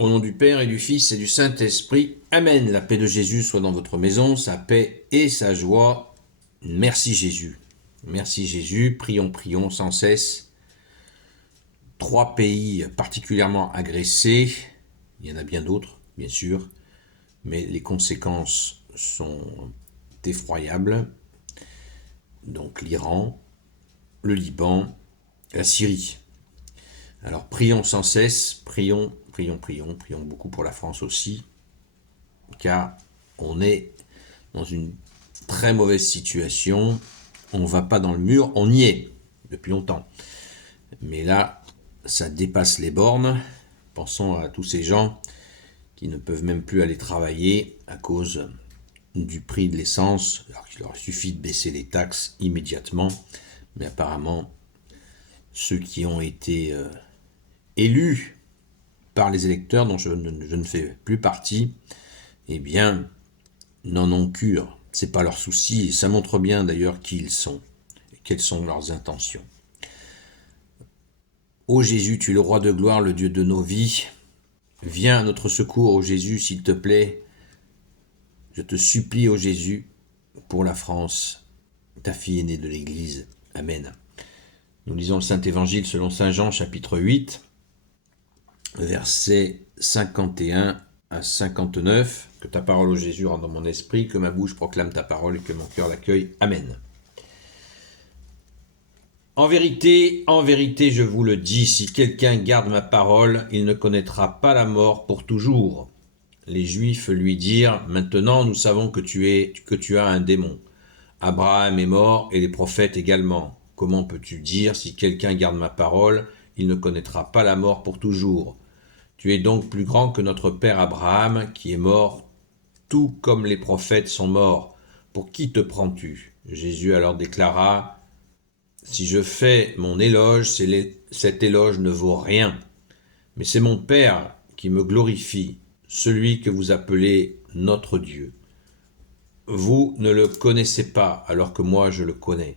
Au nom du Père et du Fils et du Saint-Esprit. Amen. La paix de Jésus soit dans votre maison, sa paix et sa joie. Merci Jésus. Merci Jésus. Prions, prions sans cesse. 3 pays particulièrement agressés. Il y en a bien d'autres, bien sûr. Mais les conséquences sont effroyables. Donc l'Iran, le Liban, la Syrie. Alors prions sans cesse, prions beaucoup pour la France aussi, car on est dans une très mauvaise situation, on ne va pas dans le mur, on y est depuis longtemps. Mais là, ça dépasse les bornes, pensons à tous ces gens qui ne peuvent même plus aller travailler à cause du prix de l'essence, alors qu'il leur suffit de baisser les taxes immédiatement, mais apparemment, ceux qui ont été élus par les électeurs dont je ne fais plus partie, eh bien, n'en ont cure. C'est pas leur souci, et ça montre bien d'ailleurs qui ils sont, et quelles sont leurs intentions. Ô Jésus, tu es le roi de gloire, le Dieu de nos vies, viens à notre secours, ô Jésus, s'il te plaît. Je te supplie, ô Jésus, pour la France, ta fille aînée de l'Église. Amen. Nous lisons le Saint-Évangile selon Saint Jean, chapitre 8, versets 51 à 59. Que ta parole, ô Jésus, rende dans mon esprit, que ma bouche proclame ta parole et que mon cœur l'accueille. Amen. En vérité, je vous le dis, si quelqu'un garde ma parole, il ne connaîtra pas la mort pour toujours. Les Juifs lui dirent, maintenant nous savons que tu as un démon. Abraham est mort et les prophètes également. Comment peux-tu dire, si quelqu'un garde ma parole, il ne connaîtra pas la mort pour toujours? Tu es donc plus grand que notre père Abraham, qui est mort, tout comme les prophètes sont morts. Pour qui te prends-tu? Jésus alors déclara, si je fais mon éloge, cet éloge ne vaut rien. Mais c'est mon Père qui me glorifie, celui que vous appelez notre Dieu. Vous ne le connaissez pas, alors que moi je le connais.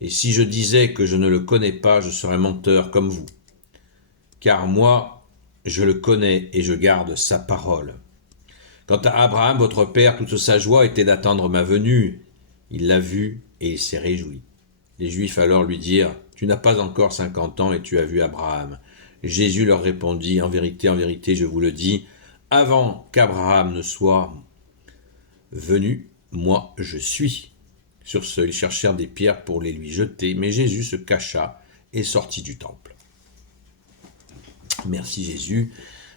Et si je disais que je ne le connais pas, je serais menteur comme vous. Car moi, je le connais et je garde sa parole. Quant à Abraham, votre père, toute sa joie était d'attendre ma venue. Il l'a vu et il s'est réjoui. Les Juifs alors lui dirent, tu n'as pas encore 50 ans et tu as vu Abraham. Jésus leur répondit, en vérité, je vous le dis, avant qu'Abraham ne soit venu, moi je suis. Sur ce, ils cherchèrent des pierres pour les lui jeter, mais Jésus se cacha et sortit du temple. Merci Jésus,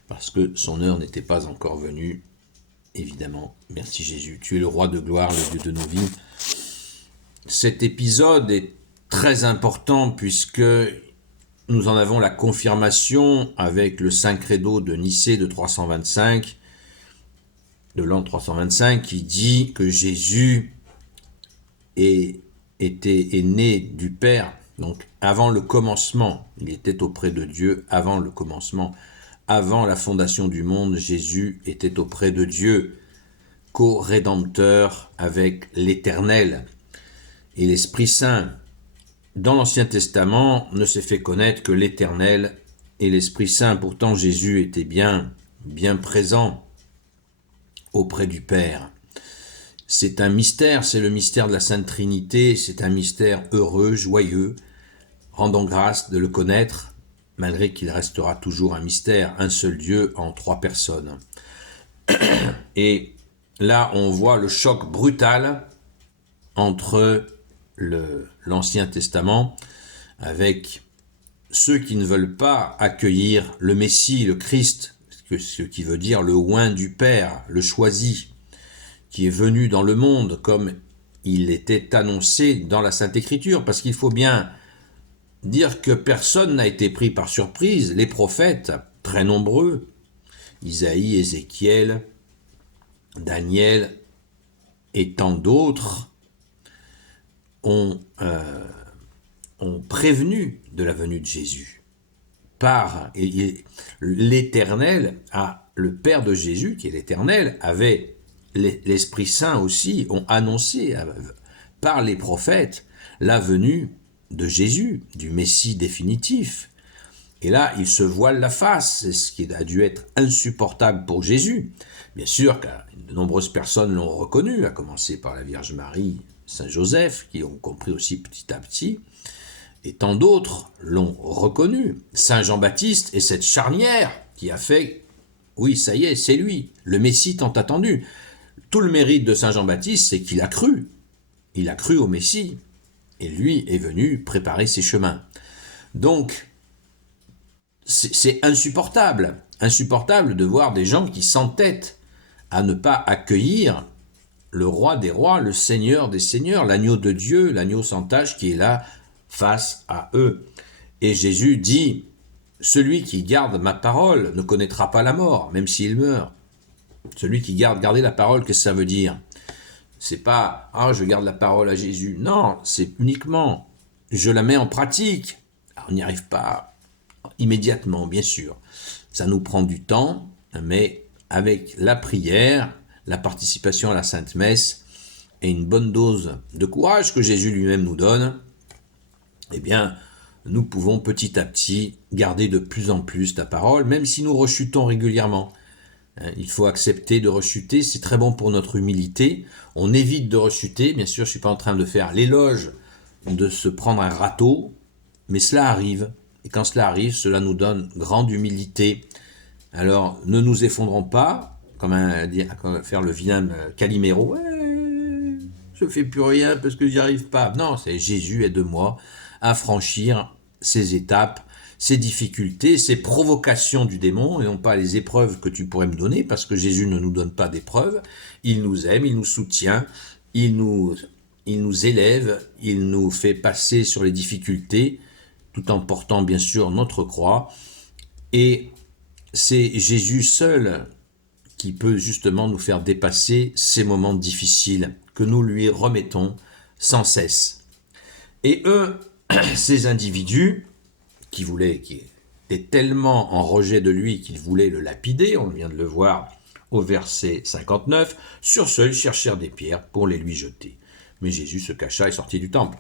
parce que son heure n'était pas encore venue. Évidemment, merci Jésus. Tu es le roi de gloire, le Dieu de nos vies. Cet épisode est très important puisque nous en avons la confirmation avec le Saint Credo de Nicée de 325, de l'an 325, qui dit que Jésus est né du Père, donc avant le commencement. Il était auprès de Dieu avant le commencement. Avant la fondation du monde, Jésus était auprès de Dieu, co-rédempteur avec l'Éternel. Et l'Esprit Saint, dans l'Ancien Testament, ne s'est fait connaître que l'Éternel et l'Esprit Saint. Pourtant, Jésus était bien présent auprès du Père. C'est un mystère, c'est le mystère de la Sainte Trinité, c'est un mystère heureux, joyeux. Rendons grâce de le connaître, malgré qu'il restera toujours un mystère, un seul Dieu en 3 personnes. Et là, on voit le choc brutal entre l'Ancien Testament avec ceux qui ne veulent pas accueillir le Messie, le Christ, ce qui veut dire le oint du Père, le choisi, qui est venu dans le monde comme il était annoncé dans la Sainte Écriture, parce qu'il faut bien dire que personne n'a été pris par surprise. Les prophètes, très nombreux, Isaïe, Ézéchiel, Daniel et tant d'autres, ont prévenu de la venue de Jésus. L'Éternel, le Père de Jésus, qui est l'Éternel, avait l'Esprit Saint aussi, ont annoncé par les prophètes la venue de Jésus, du Messie définitif. Et là, il se voile la face, c'est ce qui a dû être insupportable pour Jésus. Bien sûr que de nombreuses personnes l'ont reconnu, à commencer par la Vierge Marie, Saint Joseph, qui ont compris aussi petit à petit, et tant d'autres l'ont reconnu. Saint Jean-Baptiste et cette charnière qui a fait, oui, ça y est, c'est lui, le Messie tant attendu. Tout le mérite de Saint Jean-Baptiste, c'est qu'il a cru. Il a cru au Messie, et lui est venu préparer ses chemins. Donc, c'est insupportable de voir des gens qui s'entêtent à ne pas accueillir le roi des rois, le seigneur des seigneurs, l'agneau de Dieu, l'agneau sans tache qui est là face à eux. Et Jésus dit, celui qui garde ma parole ne connaîtra pas la mort, même s'il meurt. Celui qui garder la parole, qu'est-ce que ça veut dire? C'est pas, je garde la parole à Jésus. Non, c'est uniquement, je la mets en pratique. Alors, on n'y arrive pas immédiatement, bien sûr. Ça nous prend du temps, mais avec la prière, la participation à la Sainte Messe et une bonne dose de courage que Jésus lui-même nous donne, eh bien, nous pouvons petit à petit garder de plus en plus ta parole, même si nous rechutons régulièrement. Il faut accepter de rechuter, c'est très bon pour notre humilité. On évite de rechuter, bien sûr, je ne suis pas en train de faire l'éloge de se prendre un râteau, mais cela arrive. Et quand cela arrive, cela nous donne grande humilité. Alors, ne nous effondrons pas, comme faire le vilain Calimero. Ouais, je fais plus rien parce que j'y arrive pas. Non, c'est Jésus aide-moi à franchir ces étapes, ces difficultés, ces provocations du démon, et non pas les épreuves que tu pourrais me donner, parce que Jésus ne nous donne pas d'épreuves. Il nous aime, il nous soutient, il nous élève, il nous fait passer sur les difficultés, tout en portant bien sûr notre croix. Et c'est Jésus seul qui peut justement nous faire dépasser ces moments difficiles que nous lui remettons sans cesse. Et eux, ces individus qui étaient tellement en rejet de lui qu'ils voulaient le lapider, on vient de le voir au verset 59, sur ce, ils cherchèrent des pierres pour les lui jeter. Mais Jésus se cacha et sortit du temple,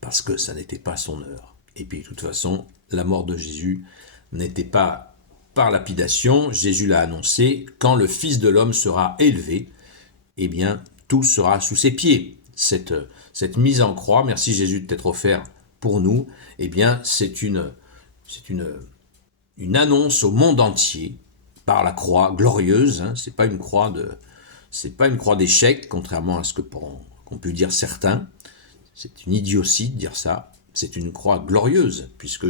parce que ça n'était pas son heure. Et puis de toute façon, la mort de Jésus n'était pas par lapidation, Jésus l'a annoncé, quand le Fils de l'homme sera élevé, eh bien, tout sera sous ses pieds. Cette mise en croix, merci Jésus de t'être offert pour nous, eh bien, c'est une annonce au monde entier par la croix glorieuse. C'est pas une croix d'échec, contrairement à ce qu'ont pu dire certains. C'est une idiotie de dire ça. C'est une croix glorieuse, puisque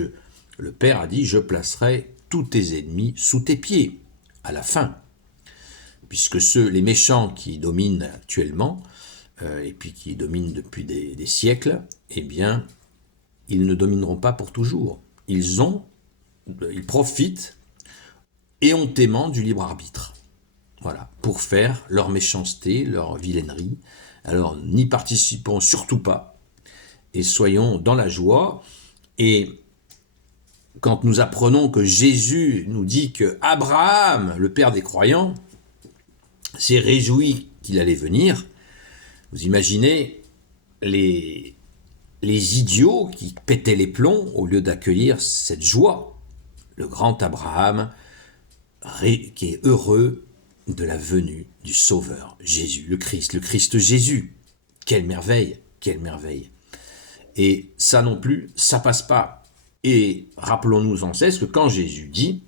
le Père a dit « Je placerai tous tes ennemis sous tes pieds » à la fin. Puisque les méchants qui dominent actuellement, et puis qui dominent depuis des siècles, eh bien, ils ne domineront pas pour toujours. Ils profitent éhontément du libre arbitre. Voilà, pour faire leur méchanceté, leur vilainerie. Alors, n'y participons surtout pas, et soyons dans la joie. Et quand nous apprenons que Jésus nous dit que Abraham, le père des croyants, s'est réjoui qu'il allait venir, vous imaginez les idiots qui pétaient les plombs au lieu d'accueillir cette joie. Le grand Abraham qui est heureux de la venue du Sauveur, Jésus, le Christ Jésus. Quelle merveille, quelle merveille. Et ça non plus, ça passe pas. Et rappelons-nous sans cesse que quand Jésus dit,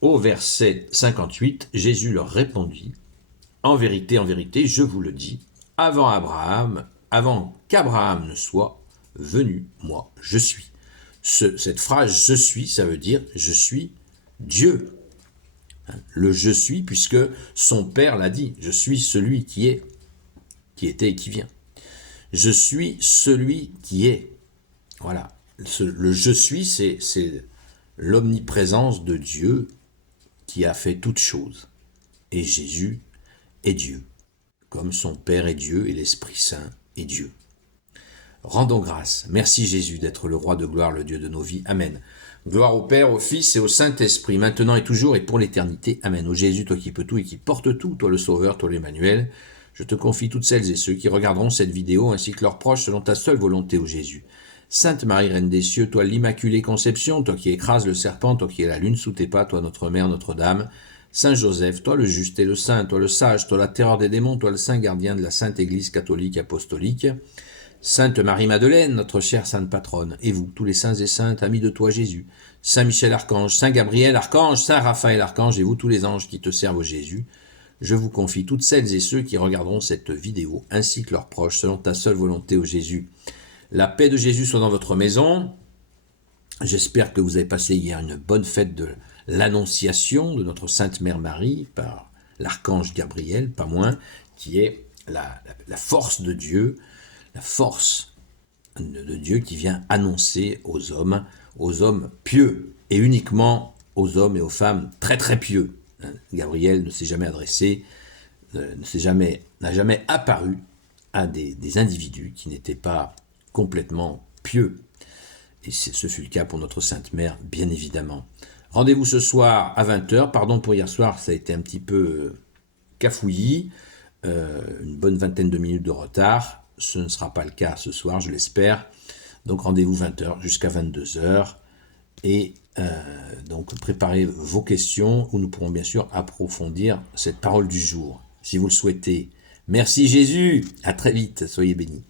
au verset 58, Jésus leur répondit, en vérité, je vous le dis, avant qu'Abraham ne soit venu, moi, je suis. Cette phrase « je suis », ça veut dire « je suis Dieu ». Le « je suis », puisque son Père l'a dit, « je suis celui qui est, qui était et qui vient ». Je suis celui qui est. Voilà. Le « je suis », c'est l'omniprésence de Dieu qui a fait toutes choses. Et Jésus est Dieu, comme son Père est Dieu et l'Esprit Saint est Dieu. Rendons grâce. Merci Jésus d'être le roi de gloire, le Dieu de nos vies. Amen. Gloire au Père, au Fils et au Saint-Esprit, maintenant et toujours et pour l'éternité. Amen. Ô Jésus, toi qui peux tout et qui portes tout, toi le Sauveur, toi l'Emmanuel, je te confie toutes celles et ceux qui regarderont cette vidéo ainsi que leurs proches selon ta seule volonté, ô Jésus. Sainte Marie, Reine des cieux, toi l'Immaculée Conception, toi qui écrases le serpent, toi qui es la lune sous tes pas, toi notre Mère, Notre-Dame, Saint Joseph, toi le juste et le saint, toi le sage, toi la terreur des démons, toi le saint gardien de la Sainte Église catholique apostolique, Sainte Marie-Madeleine, notre chère sainte patronne, et vous, tous les saints et saintes, amis de toi Jésus, Saint Michel Archange, Saint Gabriel Archange, Saint Raphaël Archange, et vous, tous les anges qui te servent Jésus, je vous confie toutes celles et ceux qui regarderont cette vidéo, ainsi que leurs proches, selon ta seule volonté, ô Jésus. La paix de Jésus soit dans votre maison. J'espère que vous avez passé hier une bonne fête de l'Annonciation de notre Sainte Mère Marie par l'archange Gabriel, pas moins, qui est la force de Dieu, la force de Dieu qui vient annoncer aux hommes pieux, et uniquement aux hommes et aux femmes très très pieux. Gabriel ne s'est jamais adressé, n'a jamais apparu à des individus qui n'étaient pas complètement pieux. Et ce fut le cas pour notre Sainte Mère, bien évidemment. Rendez-vous ce soir à 20h. Pardon pour hier soir, ça a été un petit peu cafouillis. Une bonne vingtaine de minutes de retard. Ce ne sera pas le cas ce soir, je l'espère. Donc rendez-vous 20h jusqu'à 22h. Et donc préparez vos questions où nous pourrons bien sûr approfondir cette parole du jour, si vous le souhaitez. Merci Jésus, à très vite, soyez bénis.